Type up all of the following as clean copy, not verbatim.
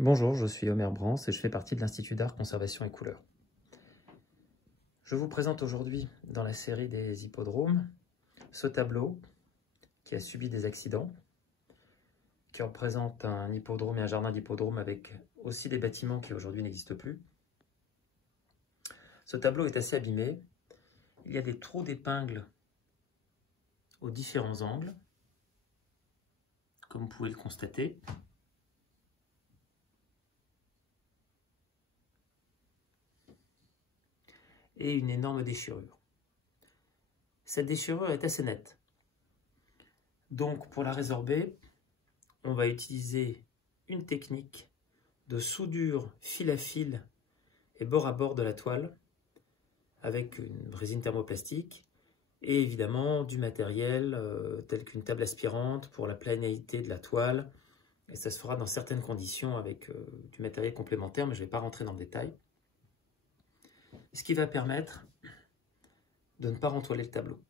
Bonjour, je suis Omer Brance et je fais partie de l'Institut d'Art, Conservation et Couleurs. Je vous présente aujourd'hui, dans la série des hippodromes, ce tableau qui a subi des accidents, qui représente un hippodrome et un jardin d'hippodrome avec aussi des bâtiments qui aujourd'hui n'existent plus. Ce tableau est assez abîmé. Il y a des trous d'épingles aux différents angles, comme vous pouvez le constater. Et une énorme déchirure. Cette déchirure est assez nette. Donc pour la résorber, on va utiliser une technique de soudure fil à fil et bord à bord de la toile avec une résine thermoplastique et évidemment du matériel tel qu'une table aspirante pour la planéité de la toile. Et ça se fera dans certaines conditions avec du matériel complémentaire, mais je ne vais pas rentrer dans le détail. Ce qui va permettre de ne pas rentoiler le tableau.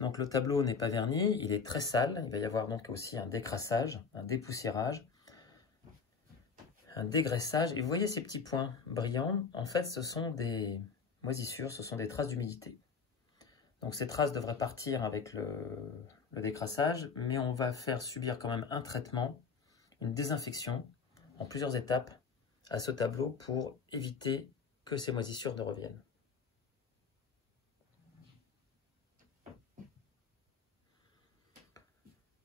Donc le tableau n'est pas verni, il est très sale. Il va y avoir donc aussi un décrassage, un dépoussiérage, un dégraissage. Et vous voyez ces petits points brillants, en fait ce sont des moisissures, ce sont des traces d'humidité. Donc ces traces devraient partir avec le décrassage, mais on va faire subir quand même un traitement, une désinfection en plusieurs étapes à ce tableau pour éviter que ces moisissures ne reviennent.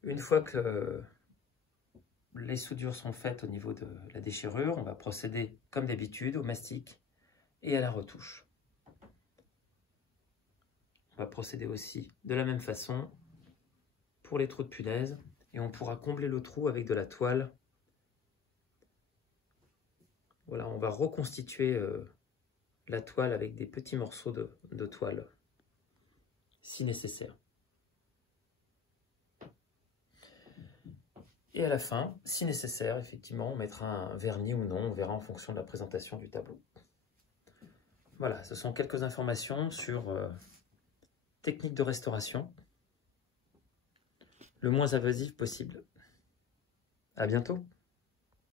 Une fois que les soudures sont faites au niveau de la déchirure, on va procéder comme d'habitude au mastic et à la retouche. On va procéder aussi de la même façon pour les trous de punaise et on pourra combler le trou avec de la toile. Voilà, on va reconstituer la toile avec des petits morceaux de toile, si nécessaire. Et à la fin, si nécessaire, effectivement, on mettra un vernis ou non, on verra en fonction de la présentation du tableau. Voilà, ce sont quelques informations sur technique de restauration, le moins invasive possible. À bientôt.